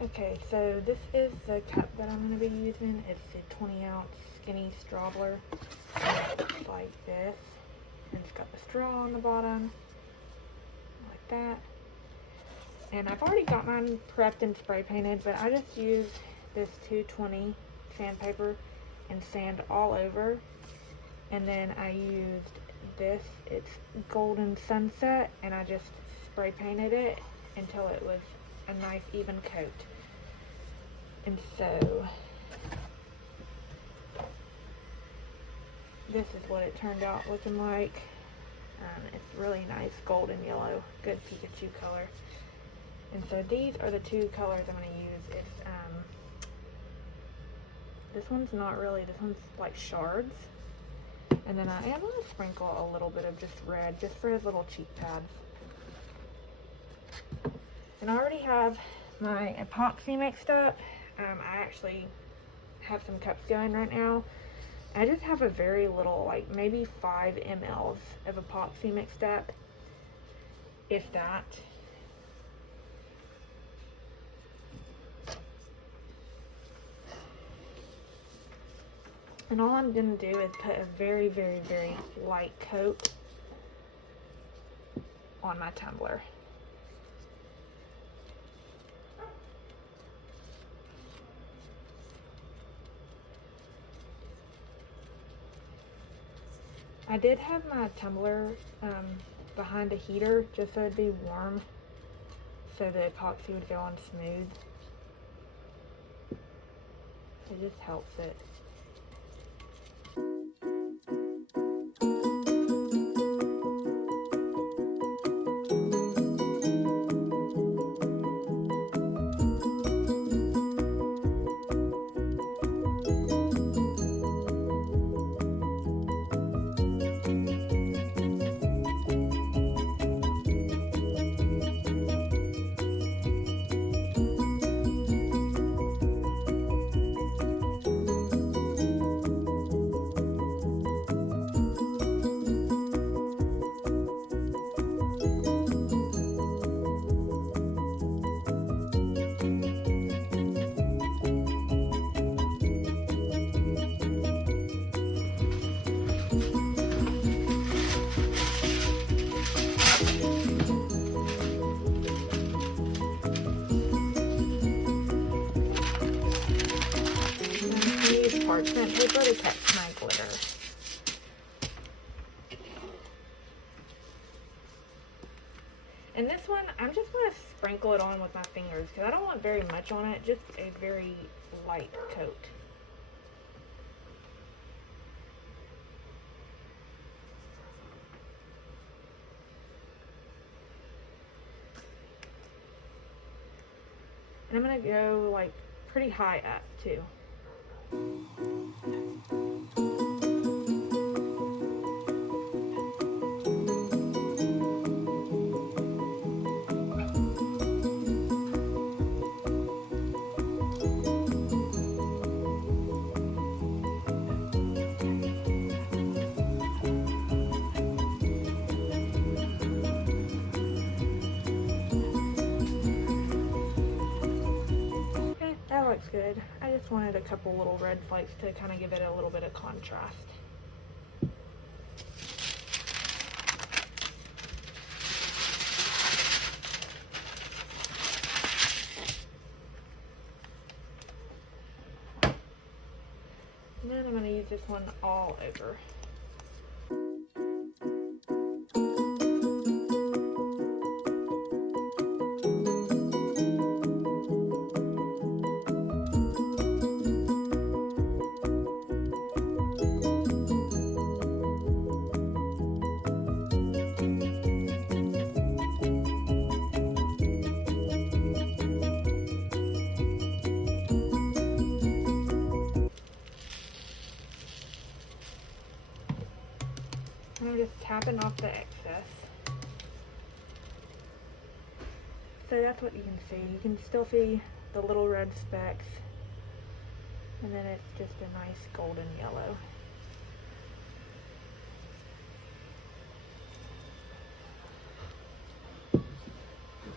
Okay, so this is the cup that I'm going to be using. It's a 20-ounce skinny strawbler. It's like this. And it's got the straw on the bottom, like that. And I've already got mine prepped and spray painted, but I just used this 220 sandpaper and sand all over. And then I used this, it's Golden Sunset, and I just spray painted it until it was a nice even coat. And so this is what it turned out looking like. It's really nice golden yellow, good Pikachu color. And so these are the two colors I'm going to use. It's this one's not really, this one's like shards. And then I am going to sprinkle a little bit of just red, just for his little cheek pads. And I already have my epoxy mixed up. I actually have some cups going right now. I just have a very little, like maybe 5 mLs of epoxy mixed up, if that. And all I'm going to do is put a very, very, very light coat on my tumbler. I did have my tumbler behind a heater just so it'd be warm, so the epoxy would go on smooth. It just helps it. Parchment paper to catch my glitter. And this one, I'm just going to sprinkle it on with my fingers because I don't want very much on it, just a very light coat. And I'm going to go like pretty high up too. Looks good. I just wanted a couple little red flakes to kind of give it a little bit of contrast. And then I'm going to use this one all over. I'm just tapping off the excess. So that's what you can see. You can still see the little red specks. And then it's just a nice golden yellow.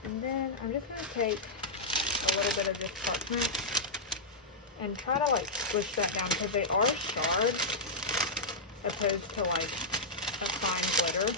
And then I'm just going to take a a little bit of this parchment and try to like squish that down because they are shards opposed to like a fine glitter.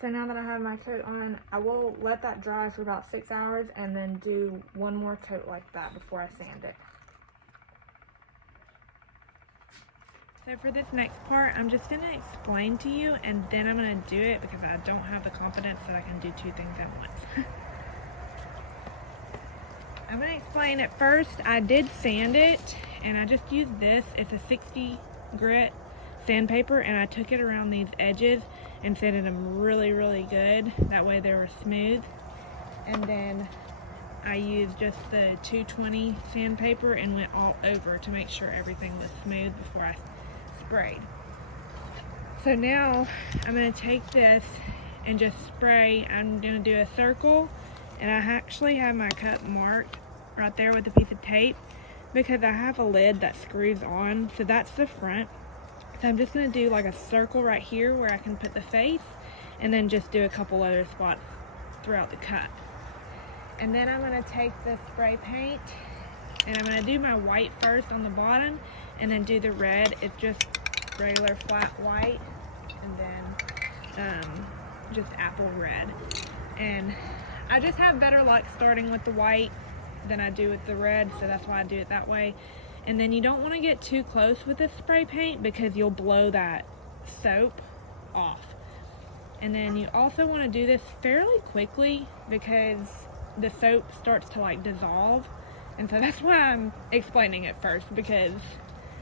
So now that I have my coat on, I will let that dry for about 6 hours and then do one more coat like that before I sand it. So for this next part, I'm just going to explain to you and then I'm going to do it because I don't have the confidence that I can do two things at once. I'm going to explain at first. I did sand it and I just used this. It's a 60 grit sandpaper and I took it around these edges and sanded them really, really good. That way they were smooth. And then I used just the 220 sandpaper and went all over to make sure everything was smooth before I sprayed. So now I'm going to take this and just spray. I'm going to do a circle, and I actually have my cup marked right there with a piece of tape because I have a lid that screws on. So that's the front. So I'm just going to do like a circle right here where I can put the face and then just do a couple other spots throughout the cup. And then I'm going to take the spray paint and I'm going to do my white first on the bottom and then do the red. It's just regular flat white and then just apple red. And I just have better luck starting with the white than I do with the red, so that's why I do it that way. And then you don't want to get too close with the spray paint because you'll blow that soap off. And then you also want to do this fairly quickly because the soap starts to like dissolve. And so that's why I'm explaining it first, because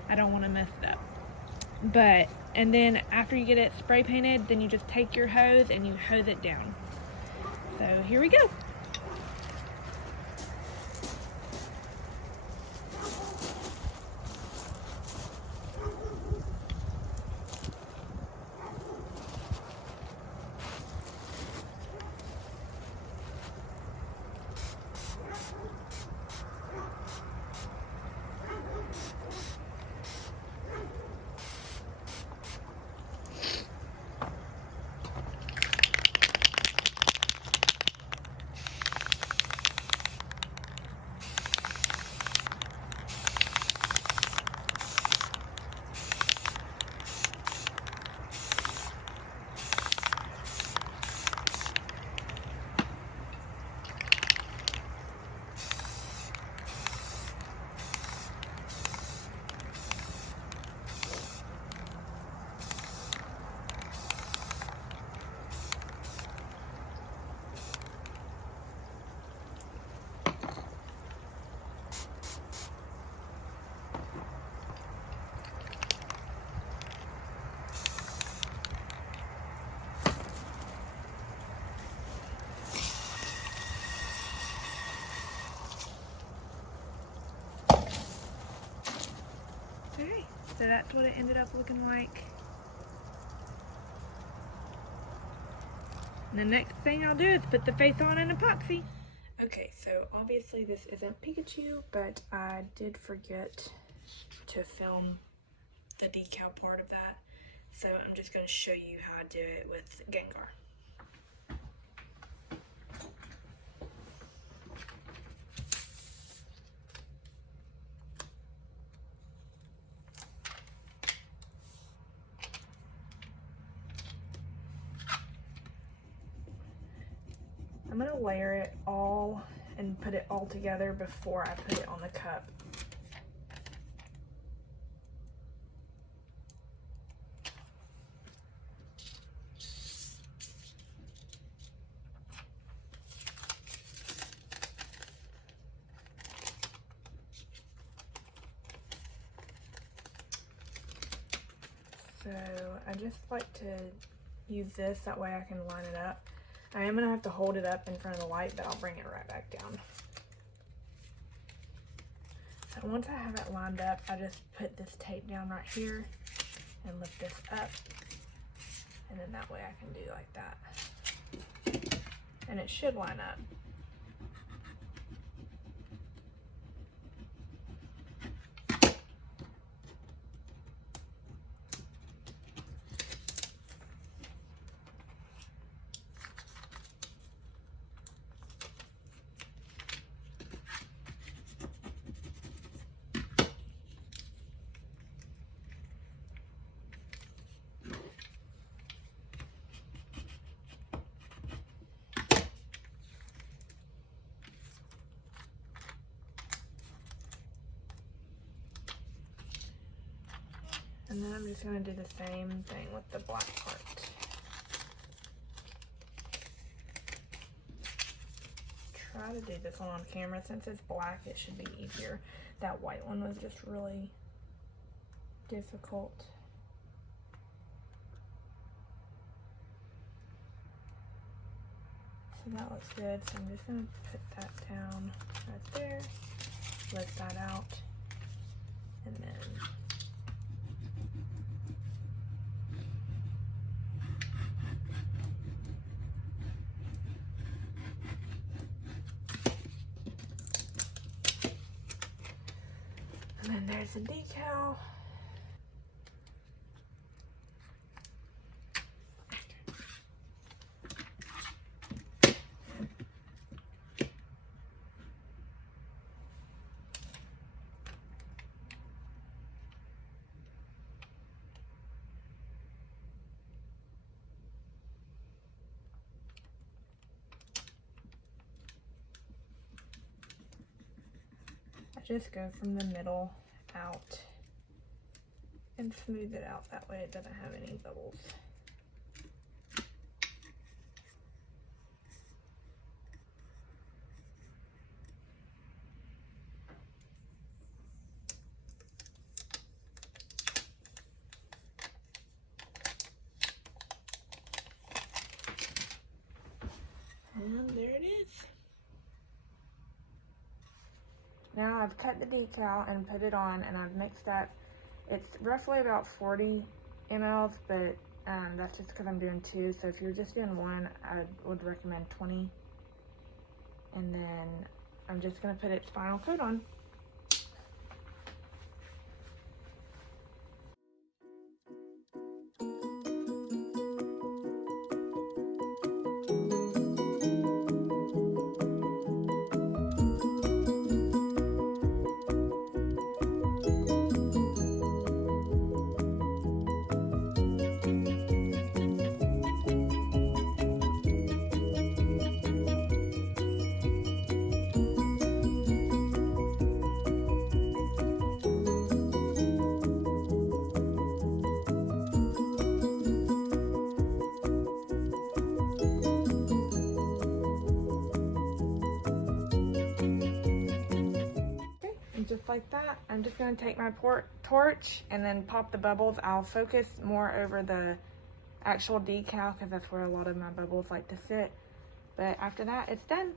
I don't want to mess it up. And then after you get it spray painted, then you just take your hose and you hose it down. So here we go. Okay, so that's what it ended up looking like. And the next thing I'll do is put the face on in epoxy. Okay, so obviously this isn't Pikachu, but I did forget to film the decal part of that. So I'm just going to show you how I do it with Gengar. I'm gonna layer it all and put it all together before I put it on the cup. So I just like to use this, that way I can line it up. I am gonna have to hold it up in front of the light, but I'll bring it right back down. So once I have it lined up, I just put this tape down right here and lift this up. And then that way I can do like that. And it should line up. And then I'm just going to do the same thing with the black part. Try to do this one on camera. Since it's black, it should be easier. That white one was just really difficult. So that looks good. So I'm just going to put that down right there. Lift that out. And then there's the decal. I just go from the middle out and smooth it out, that way it doesn't have any bubbles. And there it is. Now I've cut the decal and put it on, and I've mixed that. It's roughly about 40 mLs, but that's just because I'm doing two. So if you're just doing one, I would recommend 20. And then I'm just going to put its final coat on. Just like that, I'm just going to take my torch and then pop the bubbles. I'll focus more over the actual decal because that's where a lot of my bubbles like to sit. But after that, it's done.